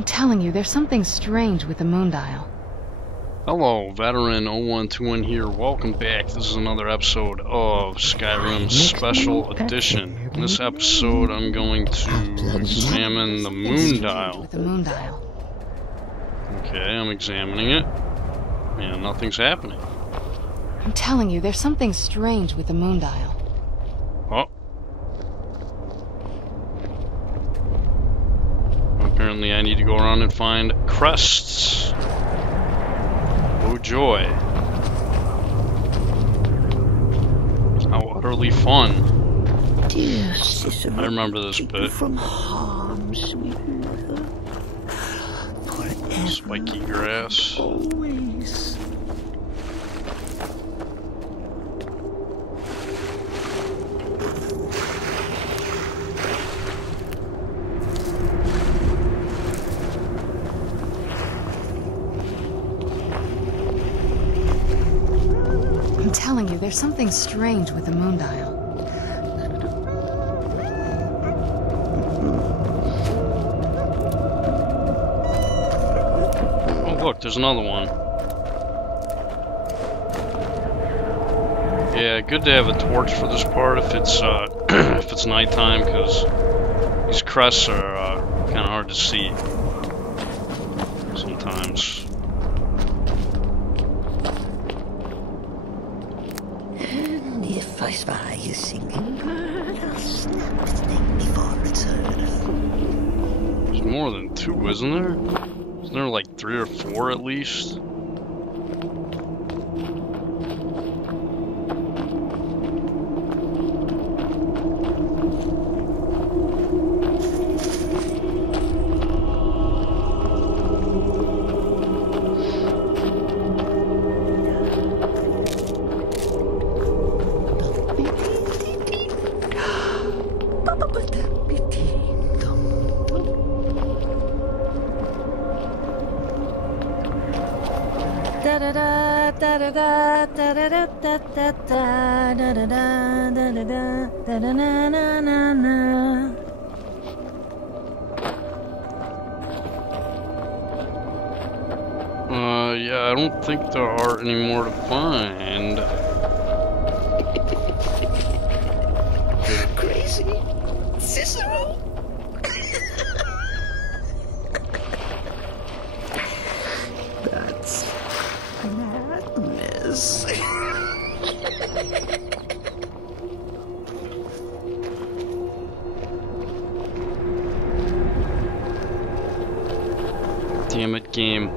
I'm telling you, there's something strange with the moon dial. Hello, Veteran 0121 here. Welcome back. This is another episode of Skyrim Special Edition. In this episode, I'm going to examine the moon dial. With the moon dial. Okay, I'm examining it. And nothing's happening. I'm telling you, there's something strange with the moon dial. Oh. Apparently I need to go around and find crests. Oh joy. How utterly fun. Dear Cicero, I remember this keep you bit. from harm, sweet mother. Forever. Spiky grass. Always. I'm telling you, there's something strange with the moon dial. Oh look, there's another one. Yeah, good to have a torch for this part if it's if it's nighttime, because these crests are kind of hard to see sometimes. And if I spy a singing bird, I'll snap its neck before it's heard. There's more than two, isn't there? Isn't there like 3 or 4 at least? Yeah, I don't think there are any more to find. Crazy? Cicero? That's madness. Damn it, game.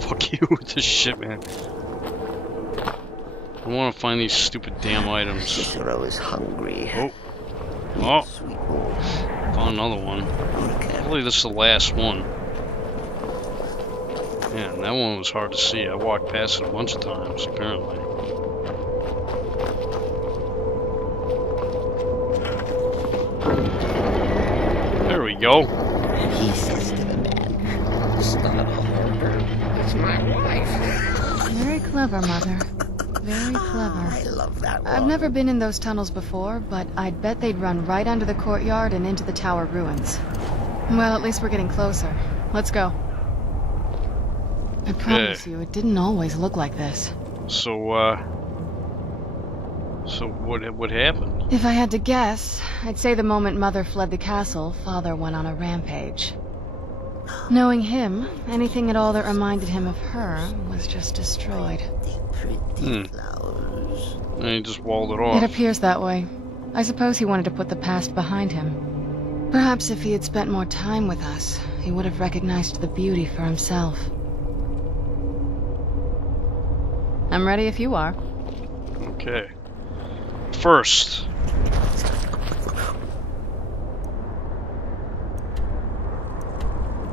Fuck you with this shit, man. I want to find these stupid damn items. Cicero is hungry. Oh. Oh. Sweet boy. Found another one. I believe this is the last one. Man, that one was hard to see. I walked past it a bunch of times, apparently. There we go. He says to the man, it's not a harbor, it's my wife. Very clever, Mother. Very clever. I love that one. I've never been in those tunnels before, but I'd bet they'd run right under the courtyard and into the tower ruins. Well, at least we're getting closer. Let's go. I promise you, it didn't always look like this. So what happened? If I had to guess, I'd say the moment Mother fled the castle, Father went on a rampage. Knowing him, anything at all that reminded him of her was just destroyed. Pretty flowers. And he just walled it off. It appears that way. I suppose he wanted to put the past behind him. Perhaps if he had spent more time with us, he would have recognized the beauty for himself. I'm ready if you are. Okay. First.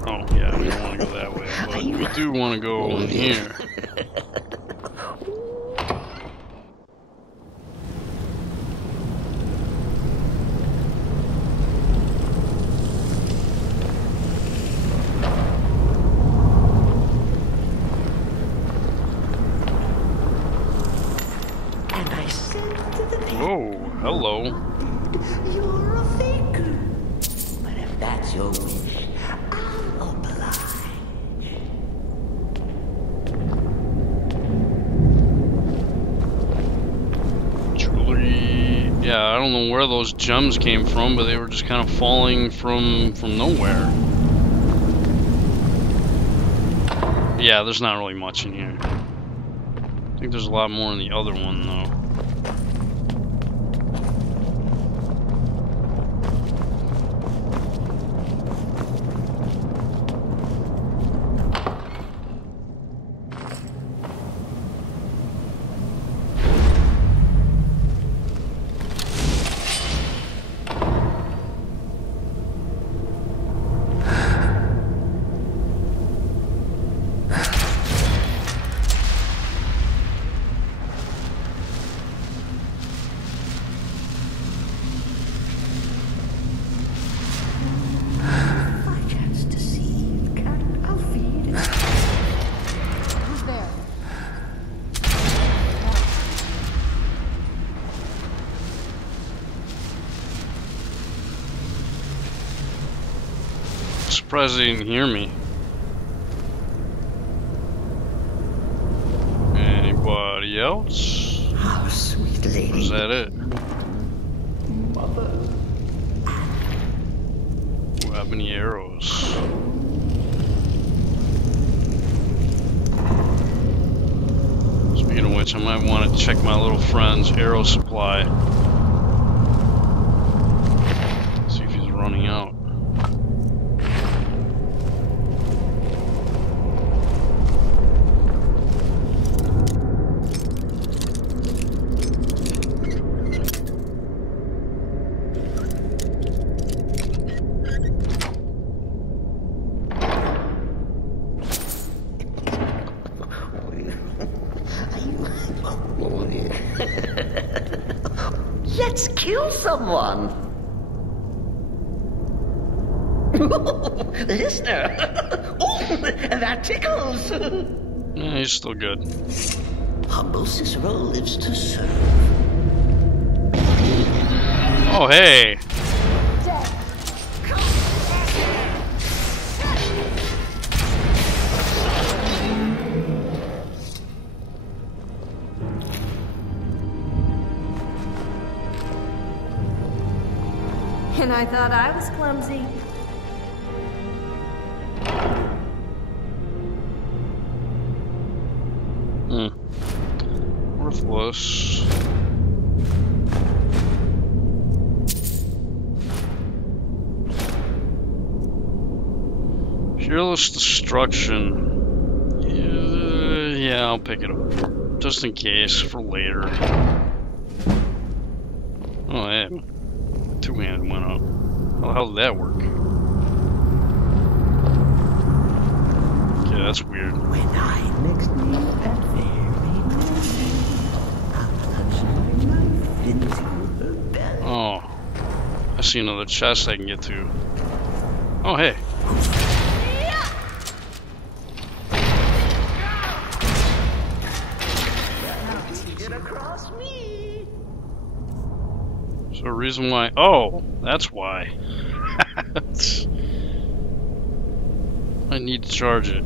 Oh, yeah, we don't want to go that way, but we do want to go in here. Oh, hello. You're a faker. But if that's your wish, I'll Yeah, I don't know where those gems came from, but they were just kind of falling from nowhere. Yeah, there's not really much in here. I think there's a lot more in the other one, though. Surprised they didn't hear me. Anybody else? How sweet lady. Or is that it? Mother. Do I have any arrows? Speaking of which, I might want to check my little friend's arrow supply. See if he's running out. Let's kill someone. Listener. Oh, that tickles. Yeah, he's still good. Humble Cicero lives to serve. Oh, hey! And I thought I was clumsy. Worthless. Fearless destruction. Yeah, I'll pick it up. Just in case, for later. Oh, yeah. Two-handed went up. How the hell did that work? Okay, that's weird. When I next meet that very I'll touch my knife into her belly. Oh. I see another chest I can get to. Oh, hey. Get across me. Is there a reason why? Oh, that's why. I need to charge it.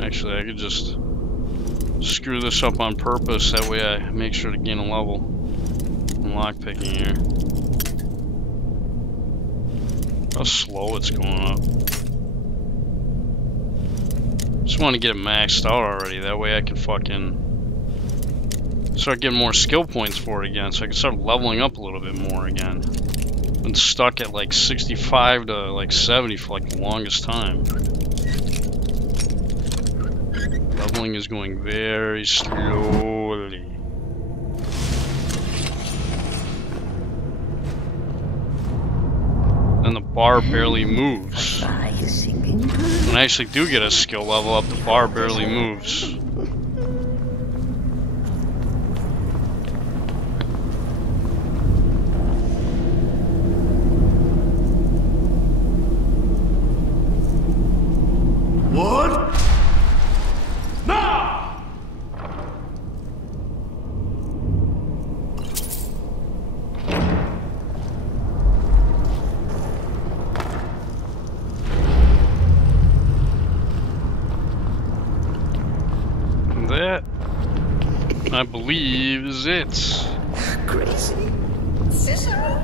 Actually, I could just screw this up on purpose, that way I make sure to gain a level. I'm lockpicking here. How slow it's going up. Just want to get it maxed out already, that way I can fucking start getting more skill points for it again, so I can start leveling up a little bit more again. Been stuck at like 65 to like 70 for like the longest time. Leveling is going very slowly. And the bar barely moves. When I actually do get a skill level up, the bar barely moves. is it? Crazy. Cicero.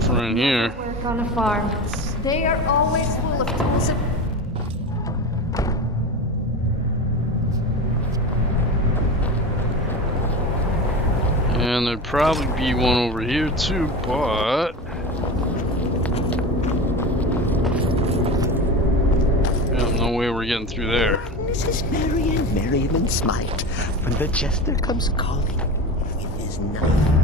For in here. Work on a farm. They are always full of tools and... And there'd probably be one over here too, but... yeah, no way we're getting through there. This is merry and merriment smite when the jester comes calling with his knife.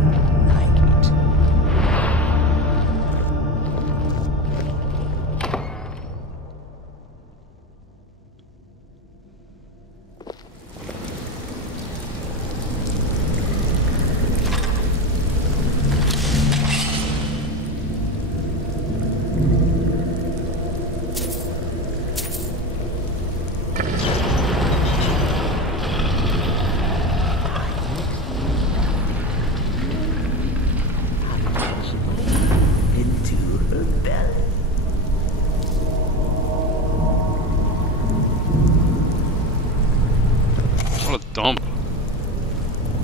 Dump.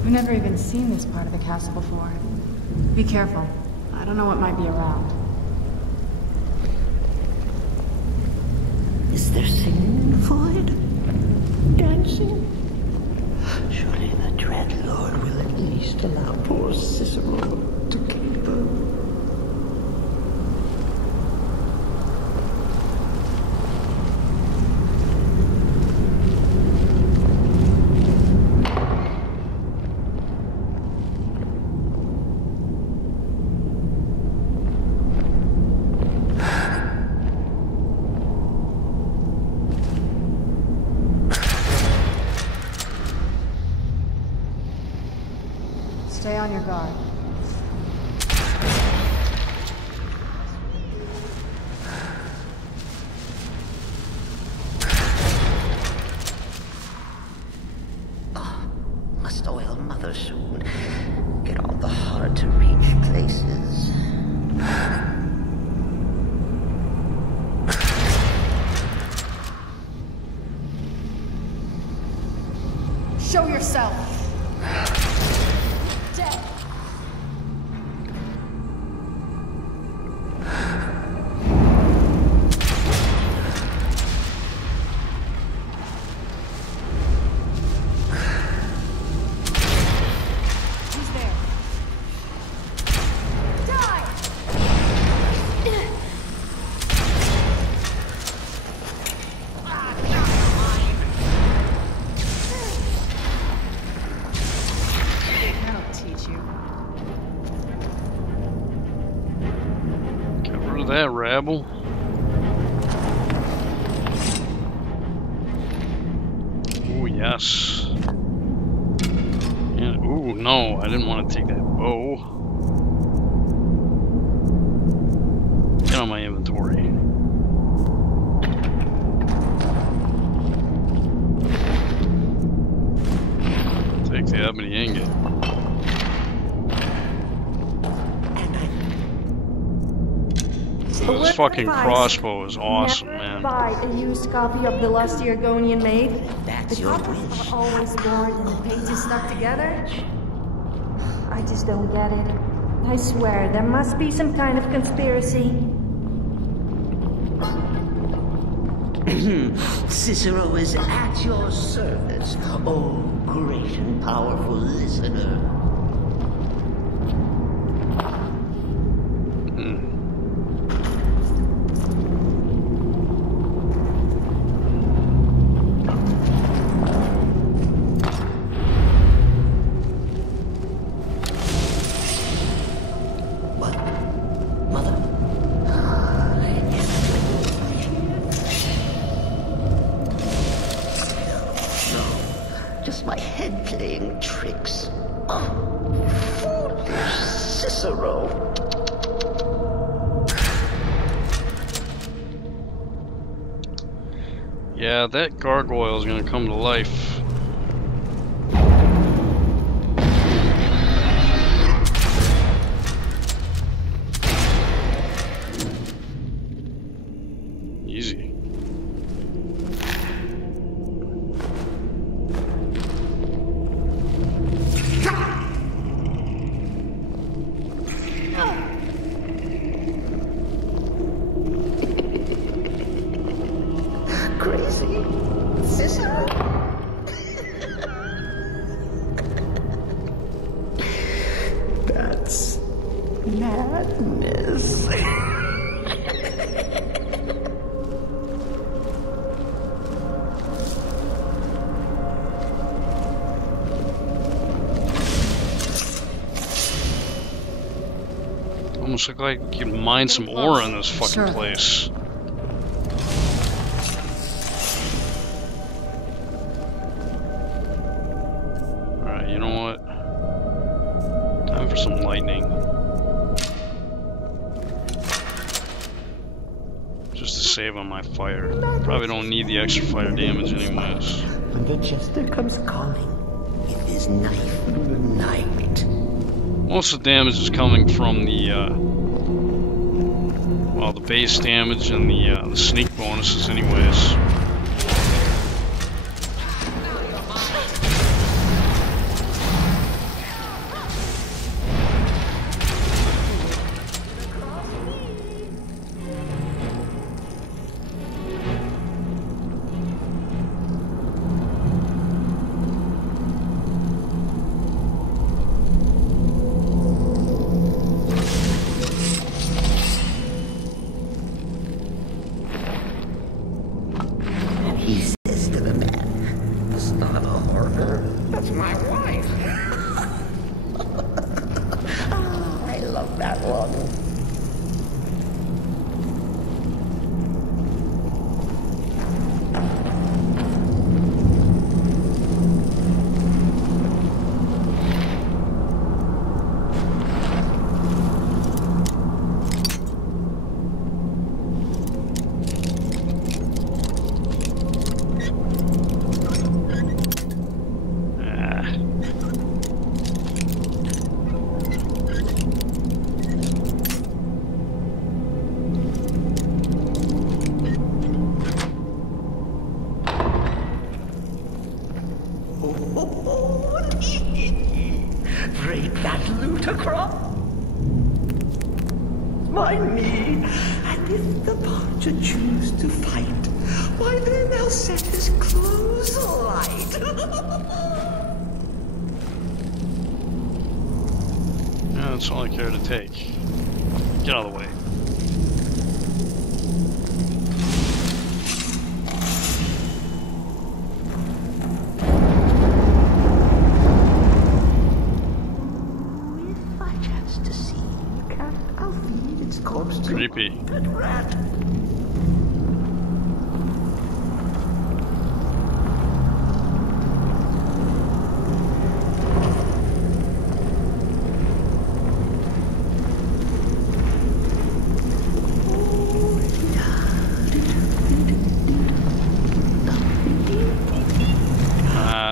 We've never even seen this part of the castle before. Be careful. I don't know what might be around. Is there singing in the void? Dancing? Surely the dread lord will at least allow poor Cicero to caper. Stay on your guard. Must oil mother soon. Get all the hard-to-reach places. Show yourself! That rabble. Oh yes. And ooh no, I didn't want to take that bow. Get on my inventory. Take the ebony ingot. This fucking crossbow is awesome, man. Buy a used copy of the lusty Argonian Maid. That's The your copies wish. are always worn and the pages stuck together. I just don't get it. I swear, there must be some kind of conspiracy. Cicero is at your service, oh great and powerful listener. My head playing tricks. Oh, foolish Cicero. Yeah, that gargoyle is gonna come to life. Easy. madness. Almost look like you can mine some ore in this fucking Sure. place. Alright, you know what? Time for some lightning. Just to save on my fire. Probably don't need the extra fire damage anyways. When the jester comes calling with his knife through the night. Most of the damage is coming from the, well, the base damage and the sneak bonuses anyways. He says to the man, "It's not a hoarder, that's my wife." I love that one. Break that loot across my knee, and if the Parcher choose to fight, why then they'll set his clothes alight. Yeah, that's all I care to take. Get out of the way. If I chance to see a cat, I'll feed its corpse to Creepy. a pet rat.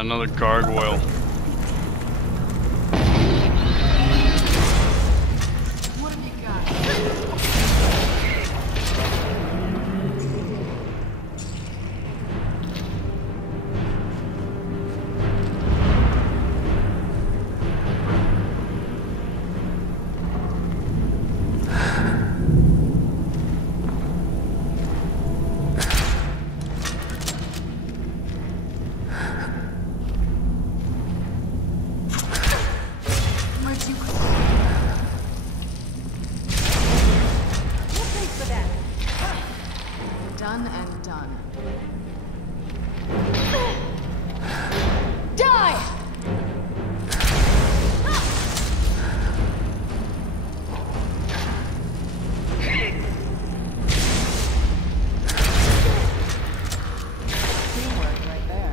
Another gargoyle. What have you got? Where'd you go? We'll pay for that. Done and done. Die! Teamwork right there.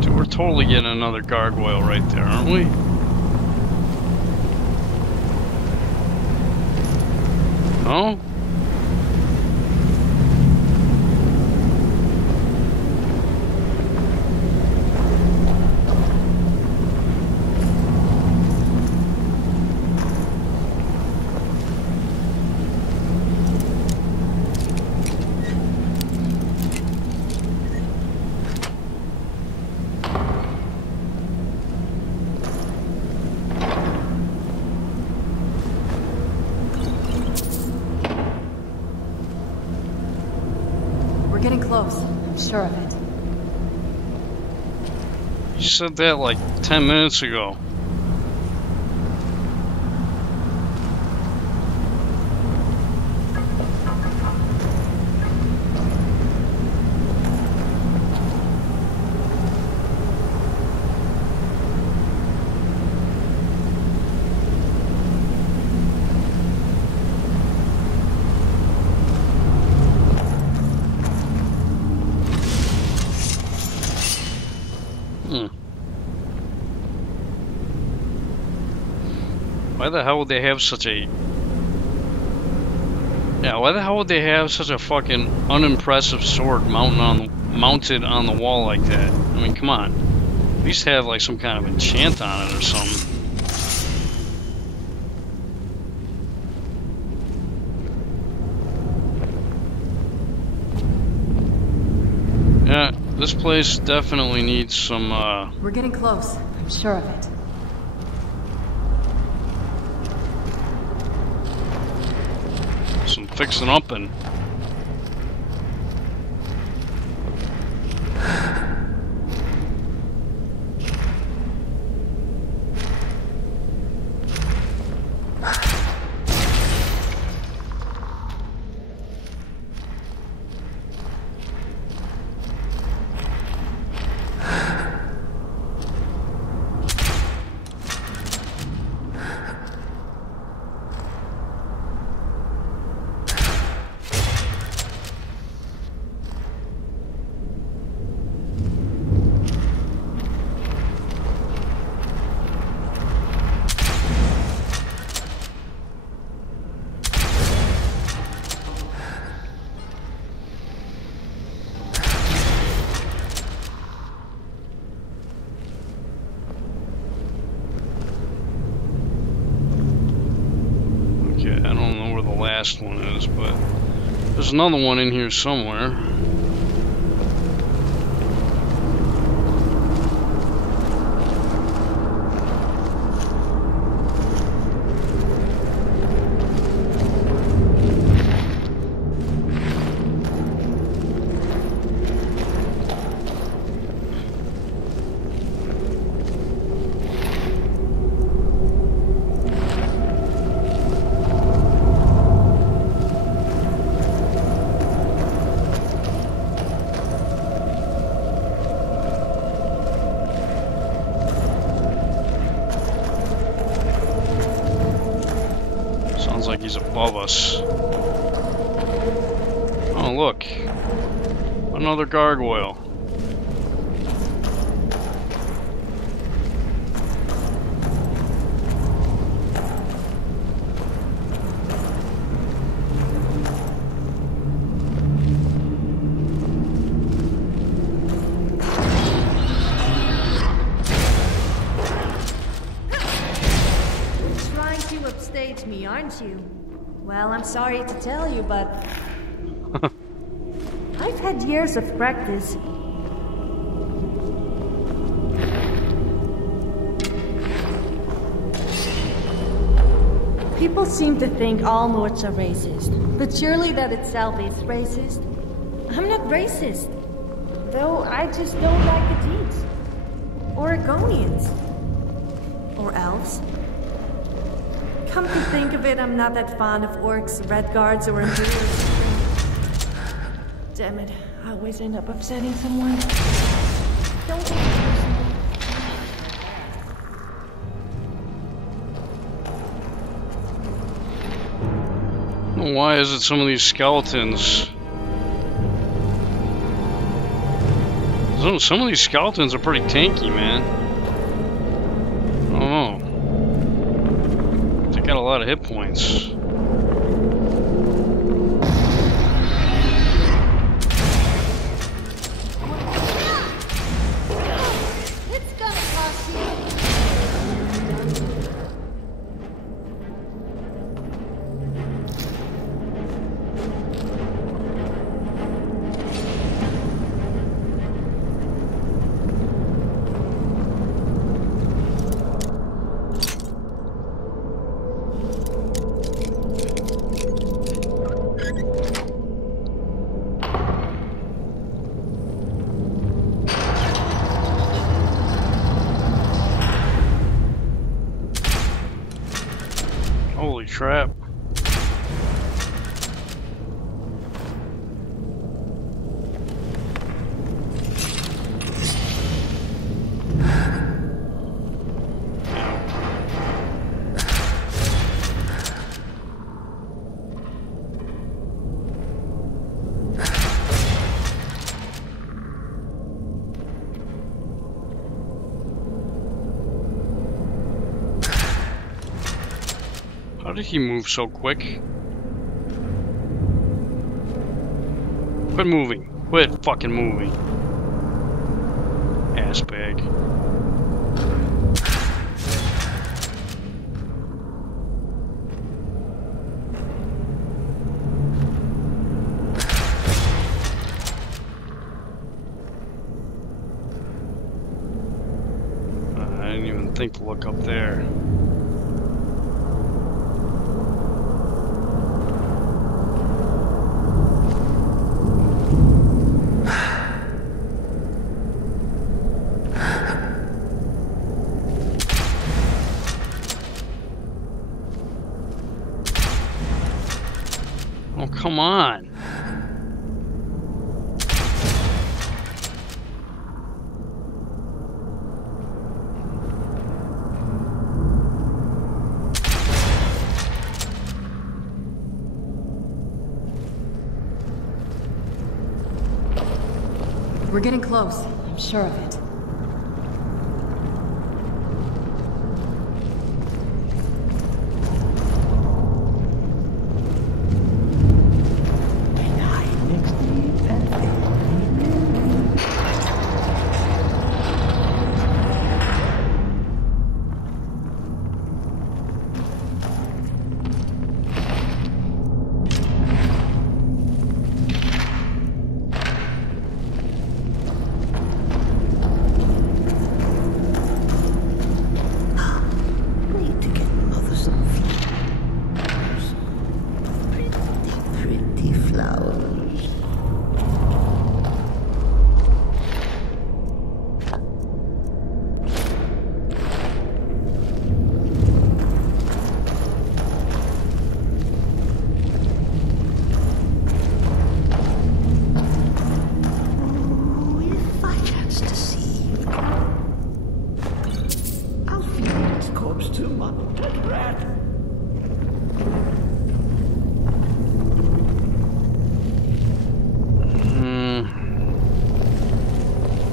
Dude, we're totally getting another gargoyle right there, aren't we? No? getting close. I'm sure of it. You said that like 10 minutes ago. Why the hell would they have such a... Yeah, why the hell would they have such a fucking unimpressive sword mounted on the wall like that? I mean, come on. At least have like some kind of enchant on it or something. Yeah, this place definitely needs some, We're getting close. I'm sure of it. some fixing up and... one is, but there's another one in here somewhere. He's above us. Oh, look. Another gargoyle. Trying to upstage me, aren't you? Well, I'm sorry to tell you, but I've had years of practice. People seem to think all Nords are racist, but surely that itself is racist. I'm not racist, though I just don't like the Deeds. Oregonians. Or elves. Come to think of it, I'm not that fond of orcs, red guards, or imperials. Damn it, I always end up upsetting someone. Don't take it personally. Why is it some of these skeletons? Some of these skeletons are pretty tanky, man. Oh. They got a lot of hit points. crap. How did he move so quick? Quit moving. Quit fucking moving. Ass bag. I didn't even think to look up there. Oh, come on. We're getting close. I'm sure of it.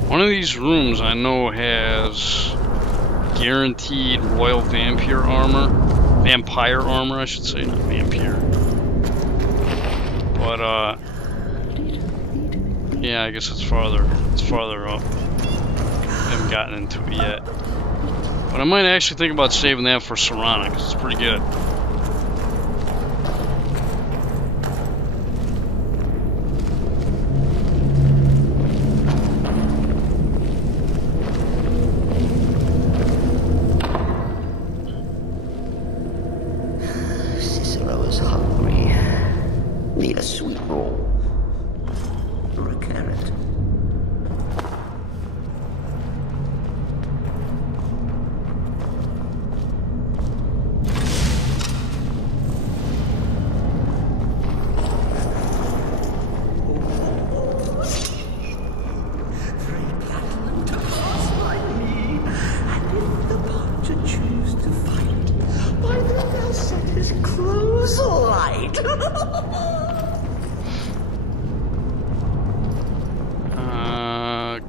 One of these rooms I know has guaranteed royal vampire armor. Vampire armor, I should say, not vampire. But, yeah, I guess it's farther up. I haven't gotten into it yet. But I might actually think about saving that for Serana, because it's pretty good. Need a sweet roll. Or a carrot.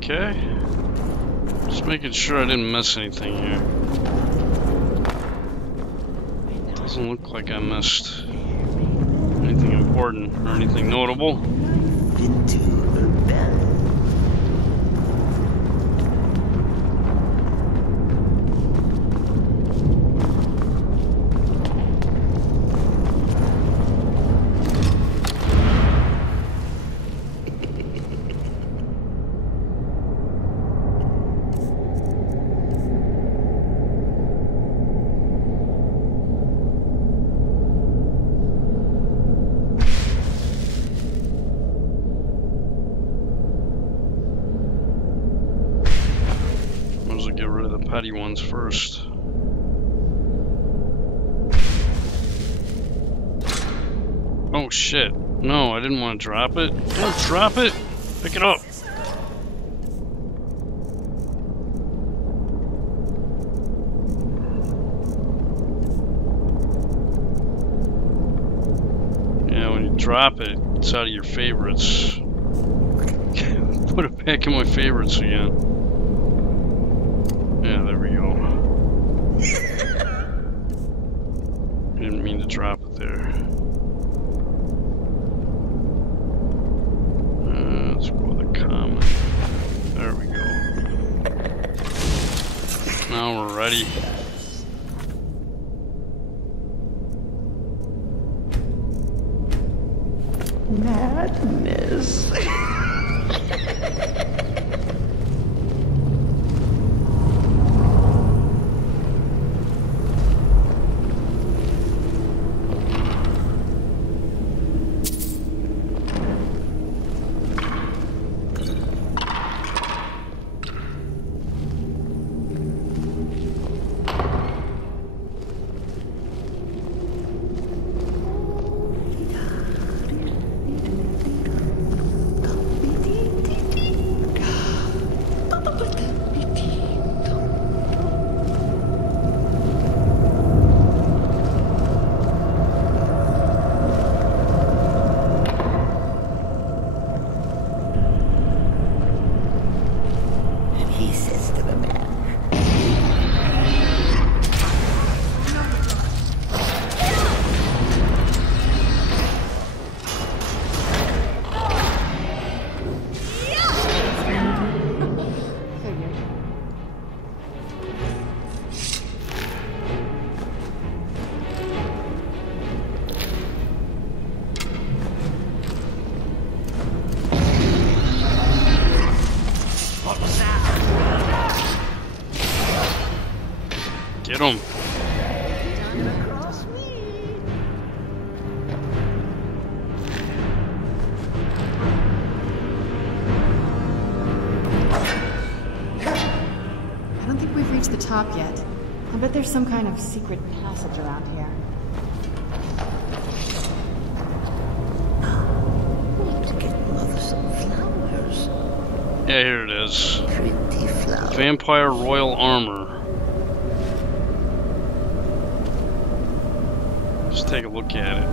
Okay. Just making sure I didn't miss anything here. Doesn't look like I missed anything important or anything notable. Into the bell. Get rid of the petty ones first. Oh shit. No, I didn't want to drop it. Don't drop it! Pick it up! Yeah, when you drop it, it's out of your favorites. Put it back in my favorites again. Yeah, there we go. Didn't mean to drop it there. Let's go with a comment. There we go. Now we're ready. Madness. Get him. I don't think we've reached the top yet. I bet there's some kind of secret passage around here. Let's get Mother some flowers. Yeah, here it is. Pretty flowers. Vampire Royal Armor. Just take a look at it.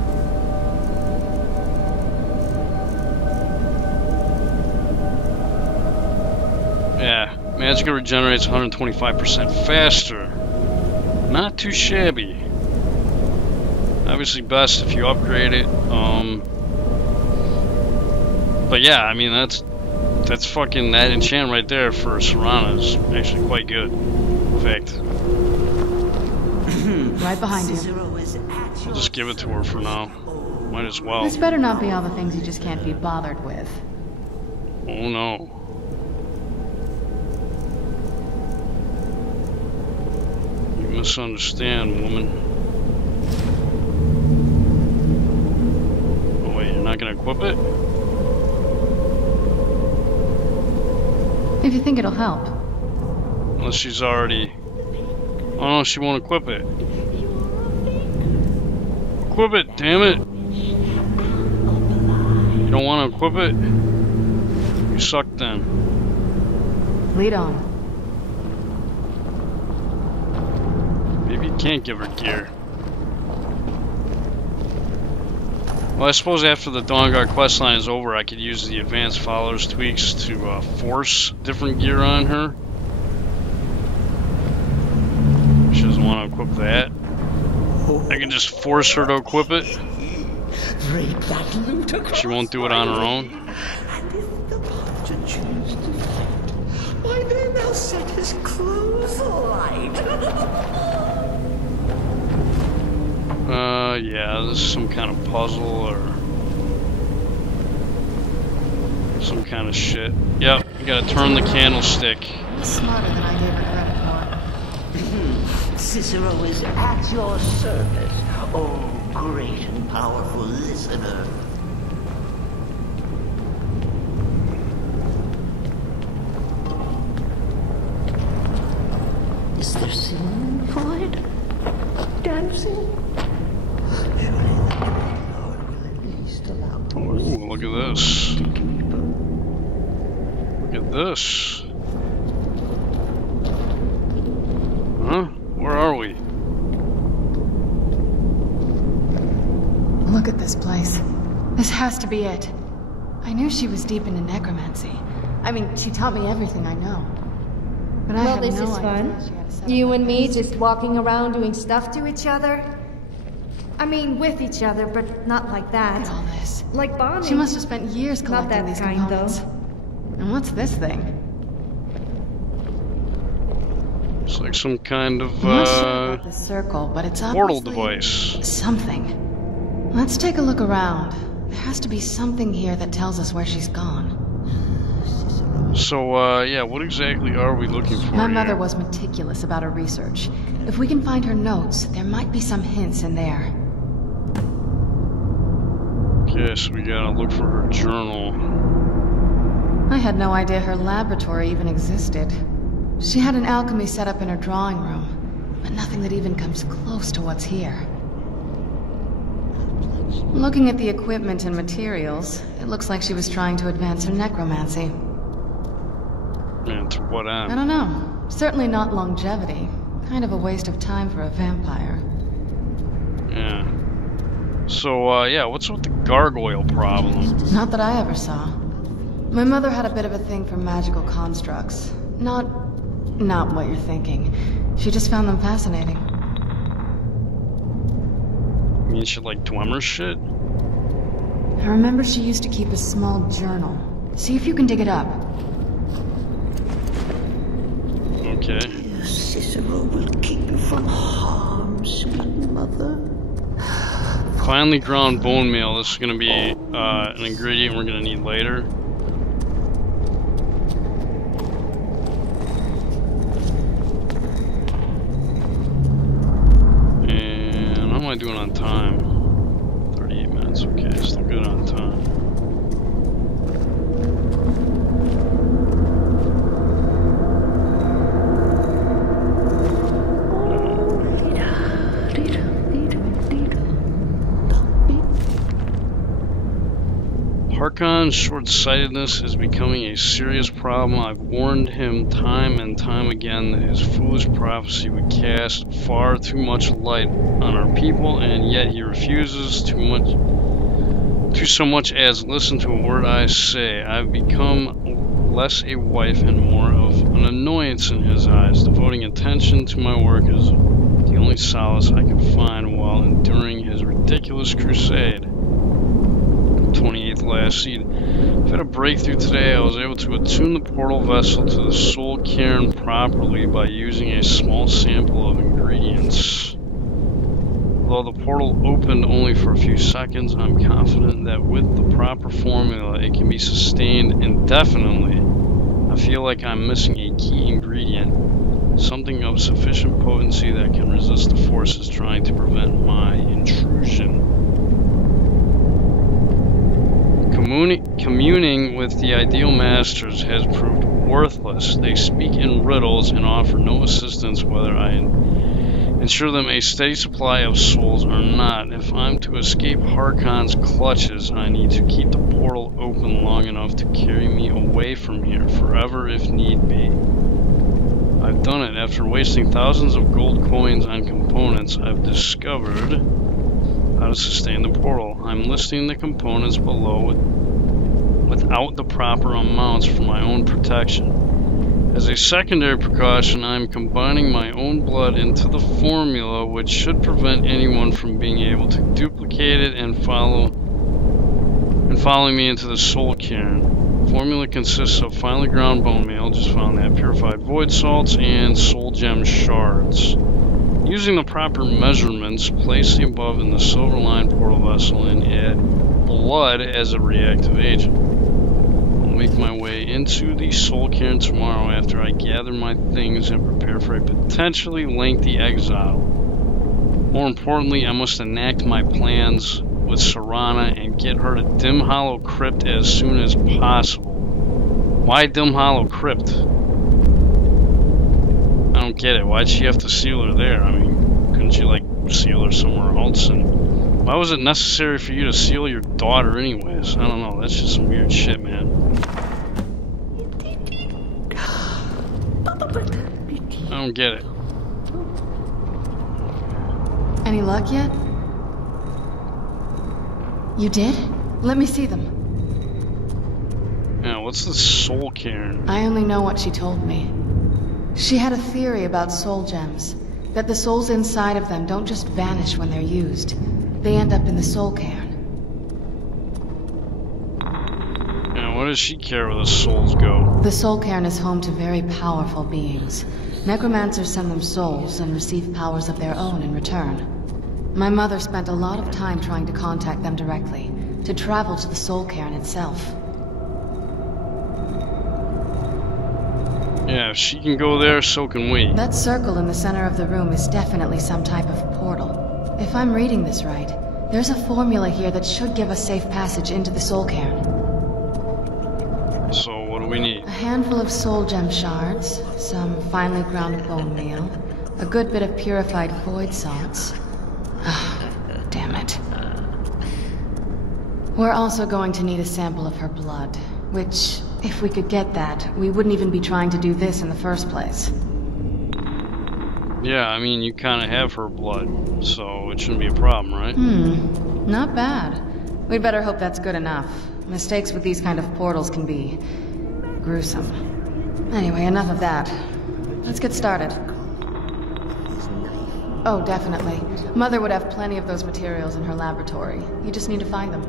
Yeah, Magicka regenerates 125% faster. Not too shabby. Obviously best if you upgrade it. But yeah, I mean that's fucking, that enchant right there for Serana is actually quite good. In fact, Right behind you. I'll just give it to her for now. Might as well. This better not be all the things you just can't be bothered with. Oh no. You misunderstand, woman. Oh wait, you're not gonna equip it? If you think it'll help. Unless she's already... Oh no, she won't equip it. Equip it, damn it! You don't want to equip it? You suck then. Lead on. Maybe you can't give her gear. Well, I suppose after the Dawnguard questline is over, I could use the advanced followers tweaks to force different gear on her. She doesn't want to equip that. I can just force her to equip it. She won't do it on her own. And if the Ponta choose to fight, why then they'll set his clothes alight. Yeah, this is some kind of puzzle or some kind of shit. Yep, you gotta turn the candlestick. Smarter than I gave her credit for. Cicero is at your service, oh great and powerful listener. Is there singing, Void? Dancing? Surely the Lord will at look at this. Look at this. Huh? Where are we? Look at this place. This has to be it. I knew she was deep into necromancy. I mean, she taught me everything I know. But I have Well, this no is idea fun. she had a setup You like and me this. just walking around doing stuff to each other. I mean, with each other, but not like Look at that. all this. Like bonding. She must have spent years Not collecting that these kind, components. though. And what's this thing? It's like some kind of I'm not sure about the circle, but it's portal obviously device. something. Let's take a look around. There has to be something here that tells us where she's gone. So, yeah, what exactly are we looking for My here? mother was meticulous about her research. If we can find her notes, there might be some hints in there. Okay, so we gotta look for her journal. I had no idea her laboratory even existed. She had an alchemy set up in her drawing room, but nothing that even comes close to what's here. Looking at the equipment and materials, it looks like she was trying to advance her necromancy. Man, to what I end? don't know. Certainly not longevity. Kind of a waste of time for a vampire. Yeah. So, yeah, what's with the gargoyle problem? Not that I ever saw. My mother had a bit of a thing for magical constructs. Not what you're thinking. She just found them fascinating. You mean she like Dwemer shit? I remember she used to keep a small journal. See if you can dig it up. Okay. Cicero will keep you from harm, sweet mother. Finely ground bone meal. This is gonna be an ingredient we're gonna need later. And how am I doing on time? 38 minutes. Okay, still good on time. Harkon's short-sightedness is becoming a serious problem. I've warned him time and time again that his foolish prophecy would cast far too much light on our people, and yet he refuses to so much as listen to a word I say. I've become less a wife and more of an annoyance in his eyes. Devoting attention to my work is the only solace I can find while enduring his ridiculous crusade. 28th last seed. I've had a breakthrough today. I was able to attune the portal vessel to the soul cairn properly by using a small sample of ingredients. Although the portal opened only for a few seconds, I'm confident that with the proper formula it can be sustained indefinitely. I feel like I'm missing a key ingredient, something of sufficient potency that can resist the forces trying to prevent my intrusion. Communing with the ideal masters has proved worthless. They speak in riddles and offer no assistance whether I ensure them a steady supply of souls or not. If I'm to escape Harkon's clutches, I need to keep the portal open long enough to carry me away from here, forever if need be. I've done it. After wasting thousands of gold coins on components, I've discovered how to sustain the portal. I'm listing the components below without the proper amounts for my own protection. As a secondary precaution, I'm combining my own blood into the formula, which should prevent anyone from being able to duplicate it and following me into the soul cairn. The formula consists of finely ground bone meal, just found that, purified void salts, and soul gem shards. Using the proper measurements, place the above in the silver line portal vessel and add blood as a reactive agent. I'll make my way into the soul cairn tomorrow after I gather my things and prepare for a potentially lengthy exile. More importantly, I must enact my plans with Serana and get her to Dim Hollow Crypt as soon as possible. Why Dim Hollow Crypt? I don't get it. Why'd she have to seal her there? I mean, couldn't she, like, seal her somewhere else and Why was it necessary for you to seal your daughter anyways? I don't know, that's just some weird shit, man. I don't get it. Any luck yet? You did? Let me see them. Yeah, what's the soul cairn? I only know what she told me. She had a theory about soul gems. That the souls inside of them don't just vanish when they're used. They end up in the soul cairn. Yeah, what does she care where the souls go? The soul cairn is home to very powerful beings. Necromancers send them souls and receive powers of their own in return. My mother spent a lot of time trying to contact them directly, to travel to the soul cairn itself. Yeah, if she can go there, so can we. That circle in the center of the room is definitely some type of portal. If I'm reading this right, there's a formula here that should give us safe passage into the soul cairn. So what do we need? A handful of soul gem shards, some finely ground bone meal, a good bit of purified void salts. Ah, damn it. We're also going to need a sample of her blood, which, if we could get that, we wouldn't even be trying to do this in the first place. Yeah, I mean, you kind of have her blood, so it shouldn't be a problem, right? Not bad. We'd better hope that's good enough. Mistakes with these kind of portals can be gruesome. Anyway, enough of that. Let's get started. Oh, definitely. Mother would have plenty of those materials in her laboratory. You just need to find them.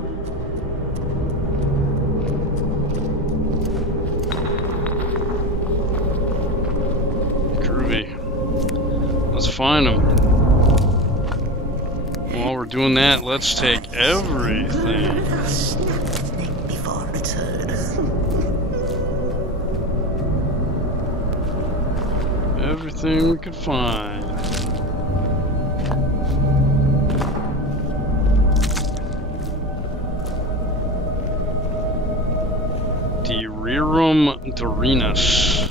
Groovy. Let's find them. While we're doing that, let's take everything. Everything we could find. Rerum Dorinus.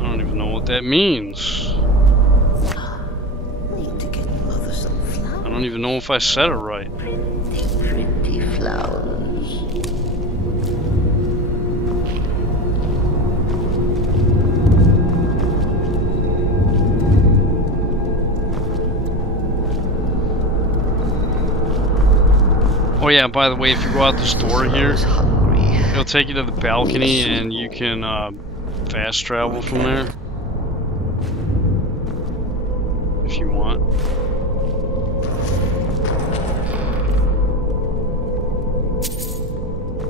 I don't even know what that means. Need to get Mother some flowers. I don't even know if I said it right. Pretty flowers. Oh yeah, by the way, if you go out this door here, it'll take you to the balcony and you can fast travel from there. If you want.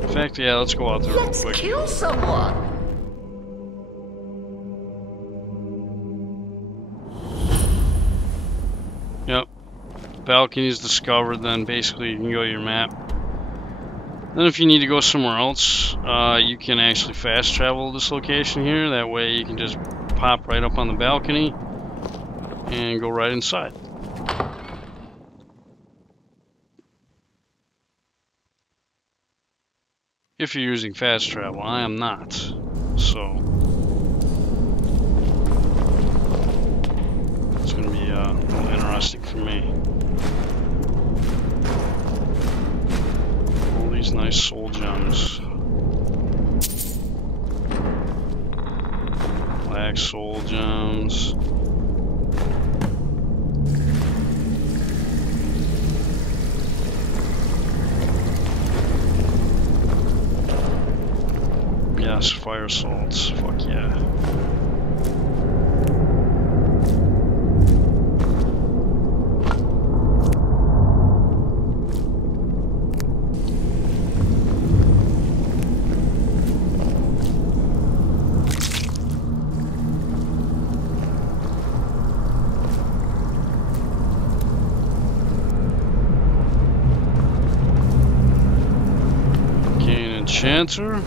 In fact, yeah, let's go out there real quick. Let's kill someone. Yep. Balcony's discovered, then basically you can go to your map. Then if you need to go somewhere else, you can actually fast travel to this location here. That way you can just pop right up on the balcony and go right inside. If you're using fast travel, I am not. So it's going to be a little interesting for me. All these nice soul gems. Black soul gems. Yes, fire salts. Fuck yeah. Okay, an enchanter.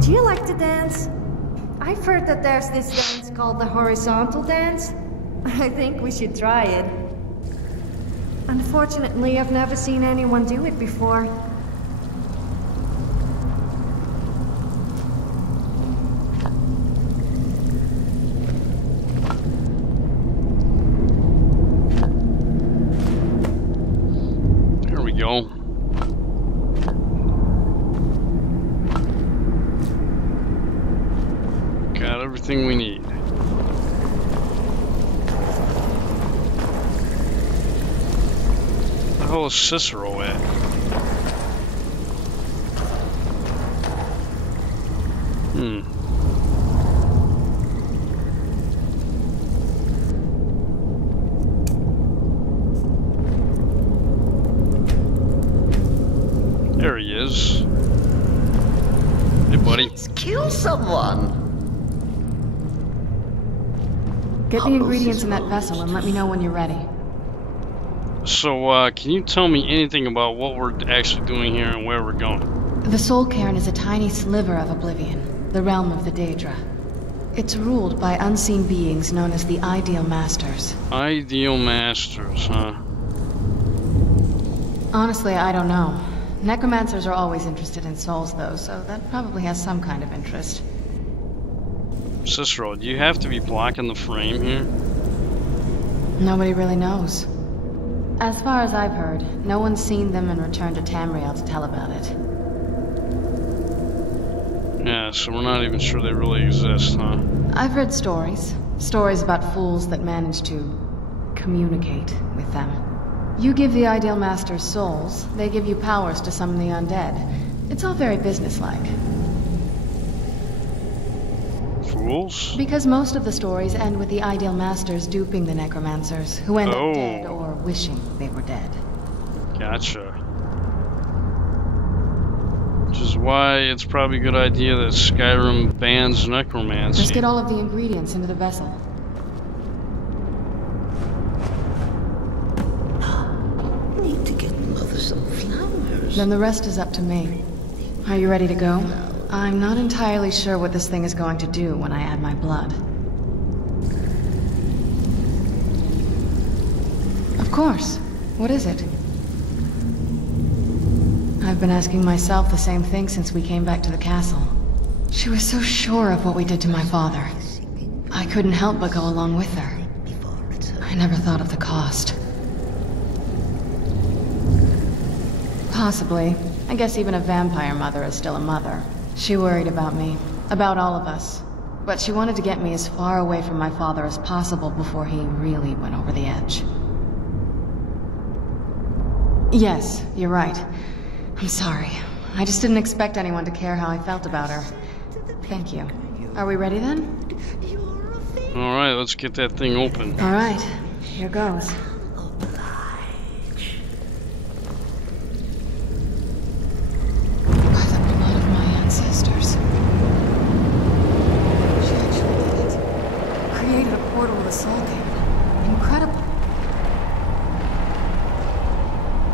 Do you like to dance? I've heard that there's this dance called the horizontal dance. I think we should try it. Unfortunately, I've never seen anyone do it before. hell is Cicero at? There he is. Hey, buddy. Let's kill someone. Get the ingredients in that vessel and let me know when you're ready. So, can you tell me anything about what we're actually doing here and where we're going? The Soul Cairn is a tiny sliver of oblivion, the realm of the Daedra. It's ruled by unseen beings known as the Ideal Masters. Ideal Masters, huh? Honestly, I don't know. Necromancers are always interested in souls, though, so that probably has some kind of interest. Cicero, do you have to be blocking the frame here? Nobody really knows. As far as I've heard, no one's seen them and returned to Tamriel to tell about it. Yeah, so we're not even sure they really exist, huh? I've heard stories. Stories about fools that manage to communicate with them. You give the Ideal Masters souls, they give you powers to summon the undead. It's all very businesslike. Fools? Because most of the stories end with the Ideal Masters duping the Necromancers, who end up dead or wishing they were dead. Gotcha. Which is why it's probably a good idea that Skyrim bans necromancy. Just get all of the ingredients into the vessel. Need to get Mother some flowers. Then the rest is up to me. Are you ready to go? I'm not entirely sure what this thing is going to do when I add my blood. Of course. What is it? I've been asking myself the same thing since we came back to the castle. She was so sure of what we did to my father. I couldn't help but go along with her. I never thought of the cost. Possibly. I guess even a vampire mother is still a mother. She worried about me, about all of us. But she wanted to get me as far away from my father as possible before he really went over the edge. Yes, you're right. I'm sorry. I just didn't expect anyone to care how I felt about her. Thank you. Are we ready then? Alright, let's get that thing open. Alright, here goes. By the blood of my ancestors. She actually did it. Created a portal with a soul cave. Incredible.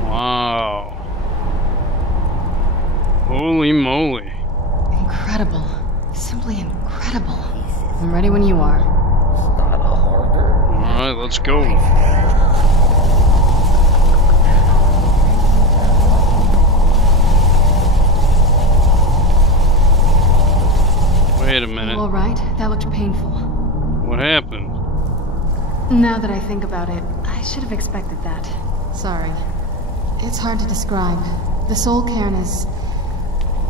Wow. Holy moly. Incredible. Simply incredible. I'm ready when you are. Alright, let's go. Wait a minute. All right, that looked painful. What happened? Now that I think about it, I should have expected that. Sorry. It's hard to describe. The Soul Cairn is...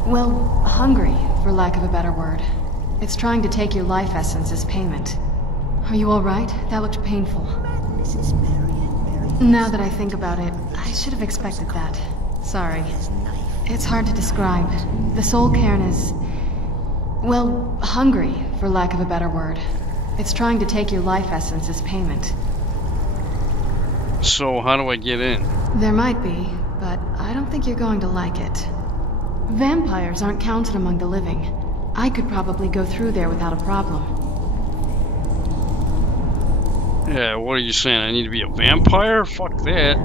well, hungry, for lack of a better word. It's trying to take your life essence as payment. Are you alright? That looked painful. Now that I think about it, I should have expected that. Sorry. It's hard to describe. The Soul Cairn is... well, hungry, for lack of a better word. It's trying to take your life essence as payment. So, how do I get in? There might be, but I don't think you're going to like it. Vampires aren't counted among the living. I could probably go through there without a problem. Yeah, what are you saying? I need to be a vampire? Fuck that.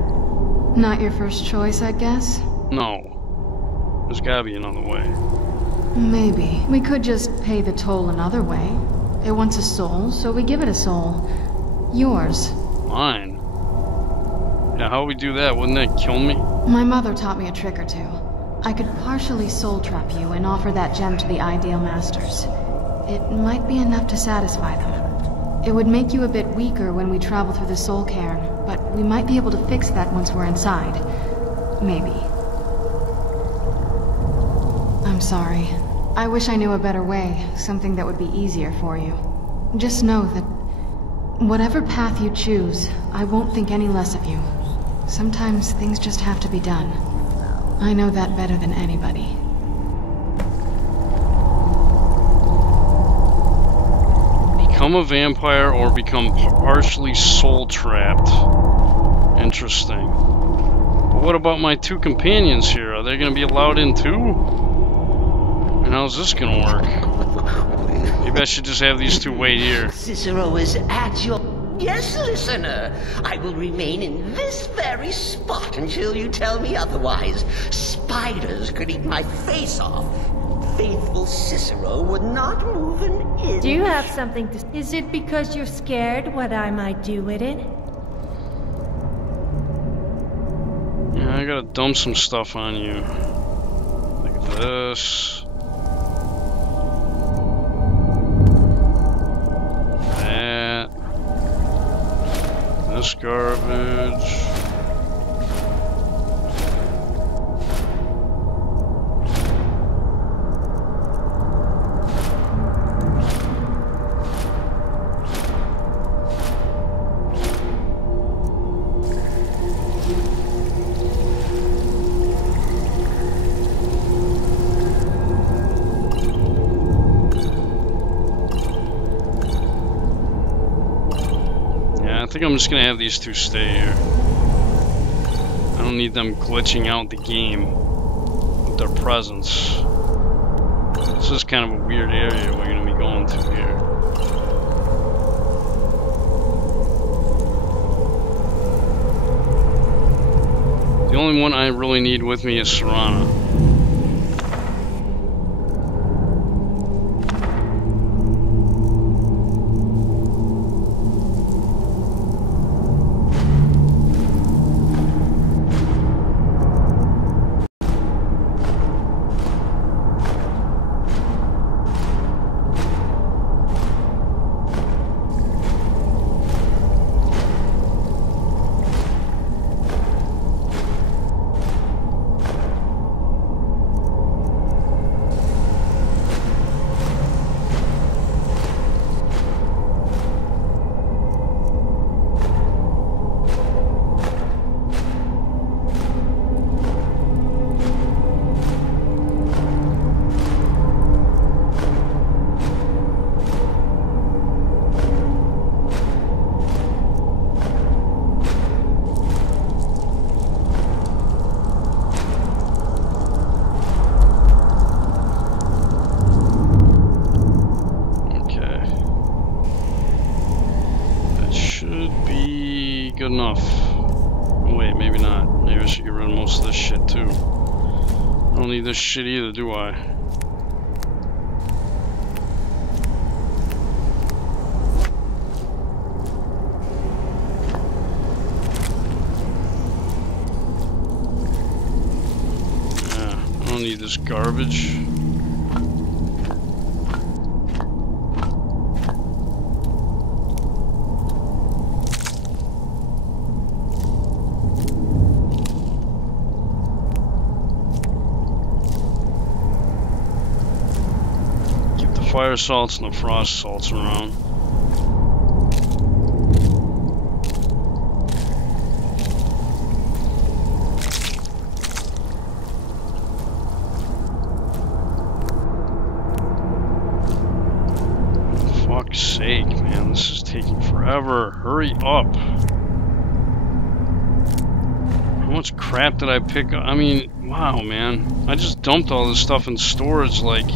Not your first choice, I guess? No. There's gotta be another way. Maybe. We could just pay the toll another way. It wants a soul, so we give it a soul. Yours. Mine? Yeah, how would we do that? Wouldn't that kill me? My mother taught me a trick or two. I could partially soul trap you and offer that gem to the Ideal Masters. It might be enough to satisfy them. It would make you a bit weaker when we travel through the Soul Cairn, but we might be able to fix that once we're inside. Maybe. I'm sorry. I wish I knew a better way, something that would be easier for you. Just know that whatever path you choose, I won't think any less of you. Sometimes things just have to be done. I know that better than anybody. Become a vampire or become partially soul-trapped. Interesting. But what about my two companions here? Are they going to be allowed in too? And how's this going to work? Maybe I should just have these two wait here. Cicero is at your... Yes, listener. I will remain in this very spot until you tell me otherwise. Spiders could eat my face off. Faithful Cicero would not move an inch. Do you have something to... Is it because you're scared what I might do with it? Yeah, I gotta dump some stuff on you. Like this. That. This garbage. I think I'm just gonna have these two stay here. I don't need them glitching out the game with their presence. This is kind of a weird area we're gonna be going to here. The only one I really need with me is Serana. Good enough. Oh, wait, maybe not. Maybe I should get rid of most of this shit too. I don't need this shit either, do I? Yeah, I don't need this garbage. Fire salts and the frost salts around. Fuck's sake, man, this is taking forever. Hurry up. How much crap did I pick up? I mean, wow, man. I just dumped all this stuff in storage like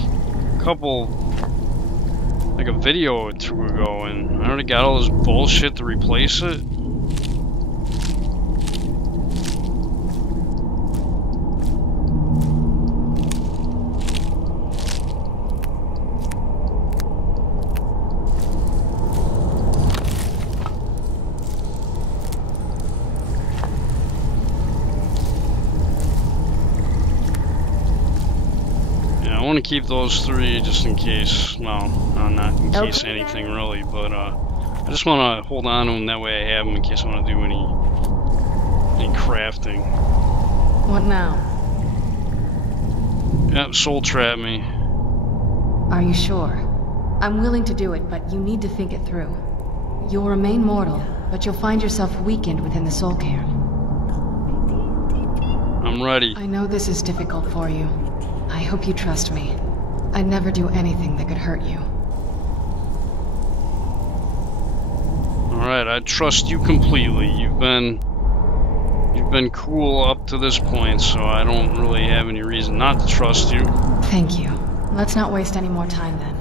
a video or two ago, and I already got all this bullshit to replace it. I want to keep those three just in case. Well, not in case anything really, but I just want to hold on to them. That way I have them in case I want to do any crafting. What now? Yep, soul trap me. Are you sure? I'm willing to do it, but you need to think it through. You'll remain mortal, but you'll find yourself weakened within the soul cairn. I'm ready. I know this is difficult for you. I hope you trust me. I'd never do anything that could hurt you. Alright, I trust you completely. You've been cool up to this point, so I don't really have any reason not to trust you. Thank you. Let's not waste any more time then.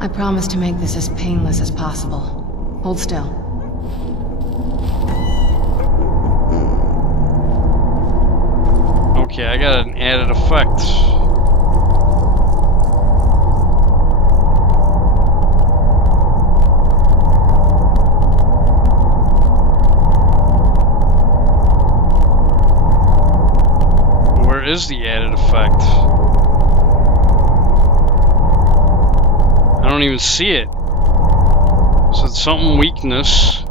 I promise to make this as painless as possible. Hold still. Okay, I got an added effect. Where is the added effect? I don't even see it. So it's something weakness.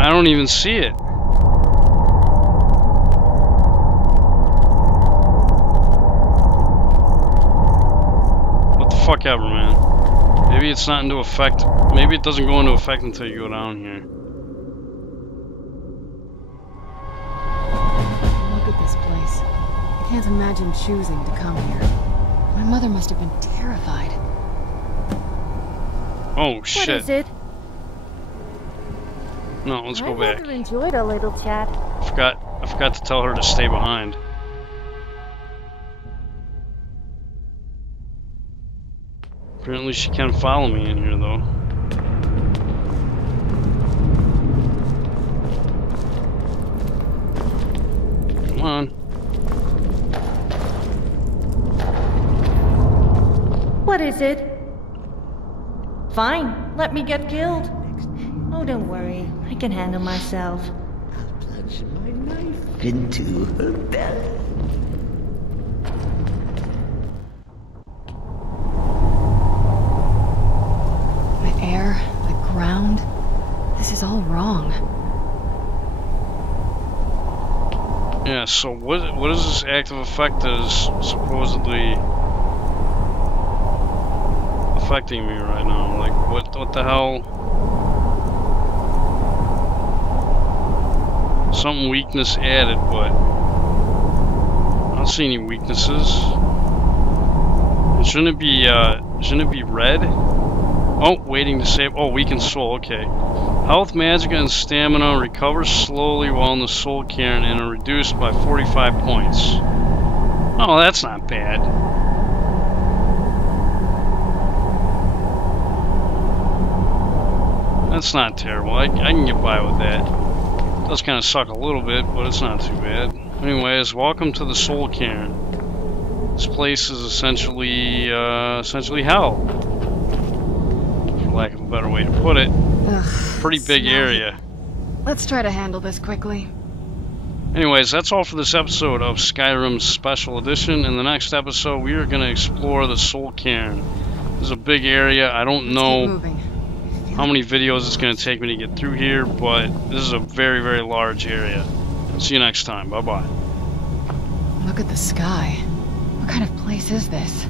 I don't even see it. What the fuck ever, man. Maybe it's not into effect. Maybe it doesn't go into effect until you go down here. Look at this place. I can't imagine choosing to come here. My mother must have been terrified. Oh shit. What is it? No, let's go I back. rather enjoyed a little chat. I forgot to tell her to stay behind. Apparently she can't follow me in here though. Come on. What is it? Fine, let me get killed. Oh, don't worry. I can handle myself. I'll plunge my knife into her belly. The air, the ground. This is all wrong. Yeah, so what is this active effect that is supposedly affecting me right now? Like what the hell? Something weakness added, but I don't see any weaknesses. And shouldn't it be red? Oh, waiting to save. Oh, weakened soul. Okay. Health, magic, and stamina recover slowly while in the soul cairn and are reduced by 45 points. Oh, that's not bad. That's not terrible. I can get by with that. It does kind of suck a little bit, but it's not too bad. Anyways, welcome to the soul cairn. This place is essentially hell, for lack of a better way to put it. Ugh, Pretty big area. Let's try to handle this quickly. Anyways, that's all for this episode of Skyrim Special Edition. In the next episode, we are going to explore the soul cairn. This is a big area. I don't know how many videos it's going to take me to get through here, but this is a very, very large area. See you next time. Bye-bye. Look at the sky. What kind of place is this?